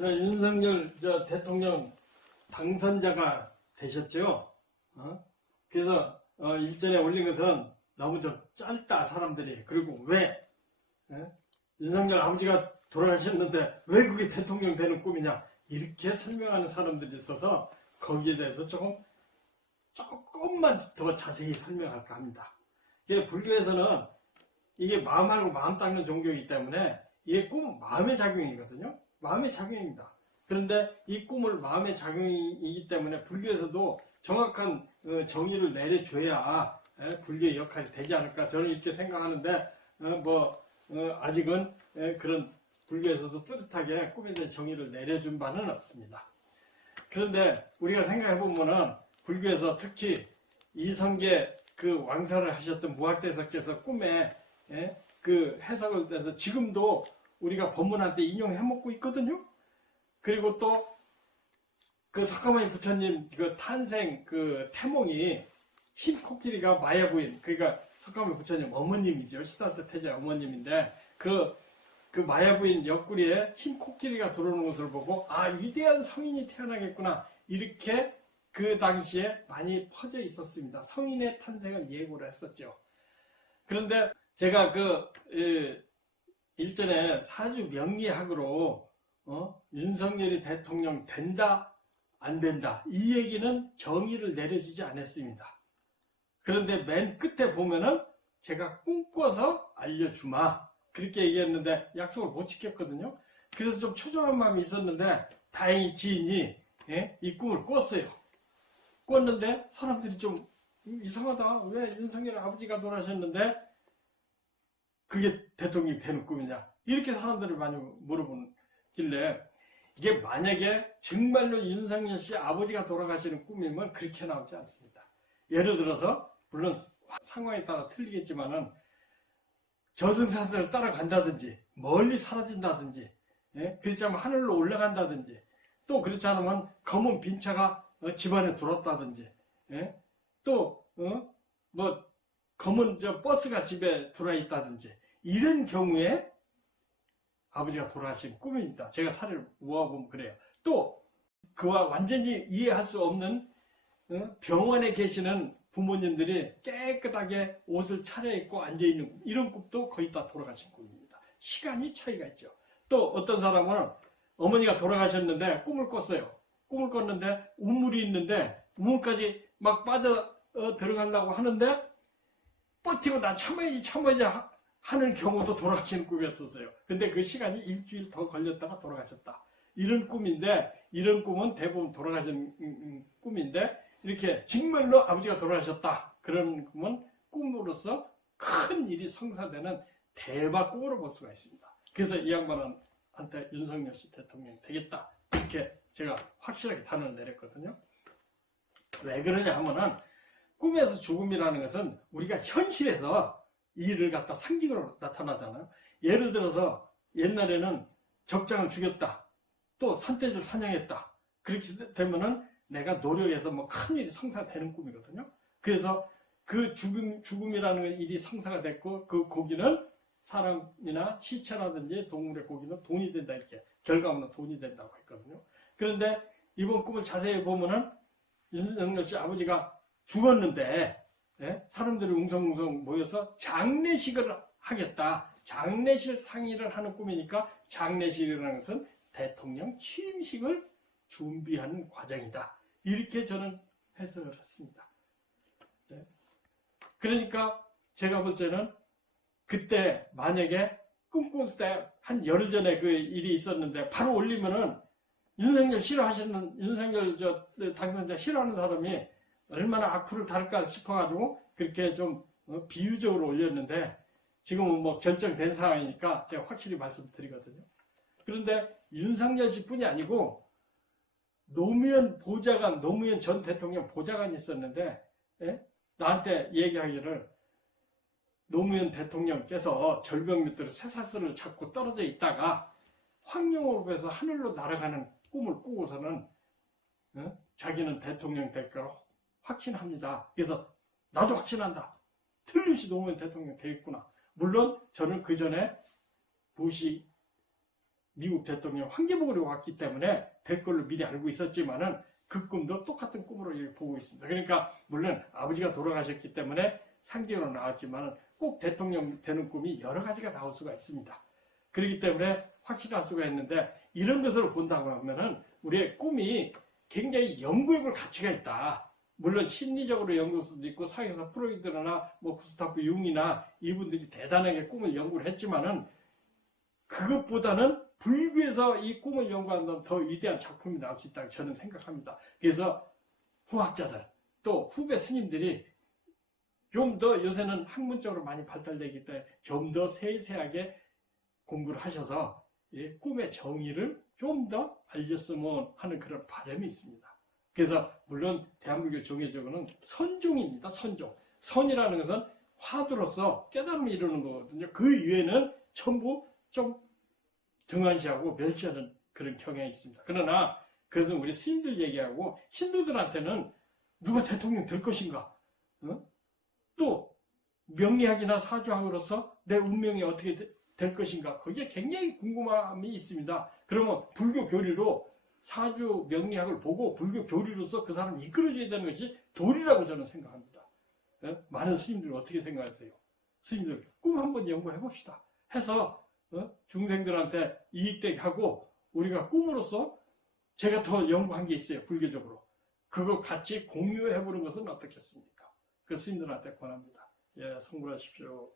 윤석열 대통령 당선자가 되셨죠? 그래서 일전에 올린 것은 너무 좀 짧다 사람들이. 그리고 왜 윤석열 아버지가 돌아가셨는데 왜 그게 대통령 되는 꿈이냐 이렇게 설명하는 사람들이 있어서 거기에 대해서 조금만 더 자세히 설명할까 합니다. 불교에서는 이게 마음하고 마음 닦는 종교이기 때문에 이게 꿈은 마음의 작용이거든요. 마음의 작용입니다. 그런데 이 꿈을 마음의 작용이기 때문에 불교에서도 정확한 정의를 내려줘야 불교의 역할이 되지 않을까 저는 이렇게 생각하는데 아직은 그런 불교에서도 뚜렷하게 꿈에 대한 정의를 내려준 바는 없습니다. 그런데 우리가 생각해보면은 불교에서 특히 이성계 그 왕사를 하셨던 무학대사께서 꿈에 그 해석을 해서 지금도 우리가 법문할 때 인용해먹고 있거든요. 그리고 또 그 석가모니 부처님 그 탄생 그 태몽이 흰 코끼리가 마야 부인, 그러니까 석가모니 부처님 어머님이죠. 시다르타 태자의 어머님인데 그 마야 부인 옆구리에 흰 코끼리가 들어오는 것을 보고 위대한 성인이 태어나겠구나 이렇게 그 당시에 많이 퍼져 있었습니다. 성인의 탄생을 예고를 했었죠. 그런데 제가 일전에 사주 명리학으로 윤석열이 대통령 된다 안 된다 이 얘기는 정의를 내려주지 않았습니다. 그런데 맨 끝에 보면은 제가 꿈꿔서 알려주마 그렇게 얘기했는데 약속을 못 지켰거든요. 그래서 좀 초조한 마음이 있었는데 다행히 지인이 이 꿈을 꿨어요. 꿨는데 사람들이 좀 이상하다. 왜 윤석열 아버지가 돌아가셨는데 그게 대통령이 되는 꿈이냐 이렇게 사람들을 많이 물어보길래 이게 만약에 정말로 윤석열 씨 아버지가 돌아가시는 꿈이면 그렇게 나오지 않습니다. 예를 들어서 물론 상황에 따라 틀리겠지만은 저승사자를 따라간다든지 멀리 사라진다든지 그렇지 않으면 하늘로 올라간다든지 또 그렇지 않으면 검은 빈차가 집안에 들어왔다든지 또 검은 버스가 집에 들어와 있다든지 이런 경우에 아버지가 돌아가신 꿈입니다. 제가 사례를 모아보면 그래요. 또 그와 완전히 이해할 수 없는 병원에 계시는 부모님들이 깨끗하게 옷을 차려입고 앉아있는 꿈, 이런 꿈도 거의 다 돌아가신 꿈입니다. 시간이 차이가 있죠. 또 어떤 사람은 어머니가 돌아가셨는데 꿈을 꿨어요. 꿈을 꿨는데 우물이 있는데 우물까지 막 빠져 들어가려고 하는데 버티고 나 참아야지 하는 경우도 돌아가시는 꿈이었었어요. 근데 그 시간이 일주일 더 걸렸다가 돌아가셨다. 이런 꿈인데 이런 꿈은 대부분 돌아가신 꿈인데 이렇게 정말로 아버지가 돌아가셨다. 그런 꿈은 꿈으로서 큰 일이 성사되는 대박 꿈으로 볼 수가 있습니다. 그래서 이 양반한테 윤석열 씨 대통령이 되겠다. 이렇게 제가 확실하게 단언을 내렸거든요. 왜 그러냐 하면은 꿈에서 죽음이라는 것은 우리가 현실에서 일을 갖다 상징으로 나타나잖아요. 예를 들어서 옛날에는 적장을 죽였다. 또 산돼지를 사냥했다. 그렇게 되면은 내가 노력해서 큰 일이 성사되는 꿈이거든요. 그래서 그 죽음이라는 일이 성사가 됐고 그 고기는 사람이나 시체라든지 동물의 고기는 돈이 된다 이렇게 결과물은 돈이 된다고 했거든요. 그런데 이번 꿈을 자세히 보면은 윤석열 씨 아버지가 죽었는데 사람들이 웅성웅성 모여서 장례식을 하겠다. 장례식 상의를 하는 꿈이니까 장례식이라는 것은 대통령 취임식을 준비하는 과정이다. 이렇게 저는 해석을 했습니다. 그러니까 제가 볼 때는 그때 만약에 꿈꿀 때 한 열흘 전에 그 일이 있었는데 바로 올리면은 윤석열 당선자 싫어하는 사람이 얼마나 악플을 달을까 싶어가지고 그렇게 좀 비유적으로 올렸는데 지금은 결정된 상황이니까 제가 확실히 말씀드리거든요. 그런데 윤석열 씨뿐이 아니고 노무현 전 대통령 보좌관이 있었는데 나한테 얘기하기를 노무현 대통령께서 절벽 밑으로 쇠사슬을 잡고 떨어져 있다가 황룡호흡에서 하늘로 날아가는 꿈을 꾸고서는 자기는 대통령 될 거로 확신합니다. 그래서 나도 확신한다. 틀림없이 노무현 대통령 되겠구나. 물론 저는 그 전에 부시 미국 대통령 황제복으로 왔기 때문에 될 걸로 미리 알고 있었지만은 그 꿈도 똑같은 꿈으로 보고 있습니다. 그러니까 물론 아버지가 돌아가셨기 때문에 상징으로 나왔지만 꼭 대통령 되는 꿈이 여러 가지가 나올 수가 있습니다. 그렇기 때문에 확실할 수가 있는데 이런 것으로 본다고 하면은 우리의 꿈이 굉장히 연구해볼 가치가 있다. 물론 심리적으로 연구할 수도 있고 사회에서 프로이드나 뭐 구스타프 융이나 이분들이 대단하게 꿈을 연구를 했지만은 그것보다는 불교에서 이 꿈을 연구한다면 더 위대한 작품이 나올 수 있다고 저는 생각합니다. 그래서 후학자들 또 후배 스님들이 좀 더 요새는 학문적으로 많이 발달되기 때문에 좀 더 세세하게 공부를 하셔서 꿈의 정의를 좀 더 알렸으면 하는 그런 바람이 있습니다. 그래서 물론 대한불교 종교적으로는 선종입니다. 선종. 선이라는 것은 화두로서 깨달음을 이루는 거거든요. 그 이외에는 전부 좀 등한시하고 멸시하는 그런 경향이 있습니다. 그러나 그것은 우리 스님들 얘기하고 신도들한테는 누가 대통령 될 것인가? 또 명리학이나 사주학으로서 내 운명이 어떻게 될 것인가? 거기에 굉장히 궁금함이 있습니다. 그러면 불교 교리로 사주 명리학을 보고 불교 교리로서 그 사람을 이끌어줘야 되는 것이 도리라고 저는 생각합니다. 많은 스님들 어떻게 생각하세요? 스님들 꿈 한번 연구해 봅시다. 해서 중생들한테 이익되게 하고 우리가 꿈으로써 제가 더 연구한 게 있어요. 불교적으로. 그거 같이 공유해 보는 것은 어떻겠습니까? 그 스님들한테 권합니다. 예, 성불하십시오.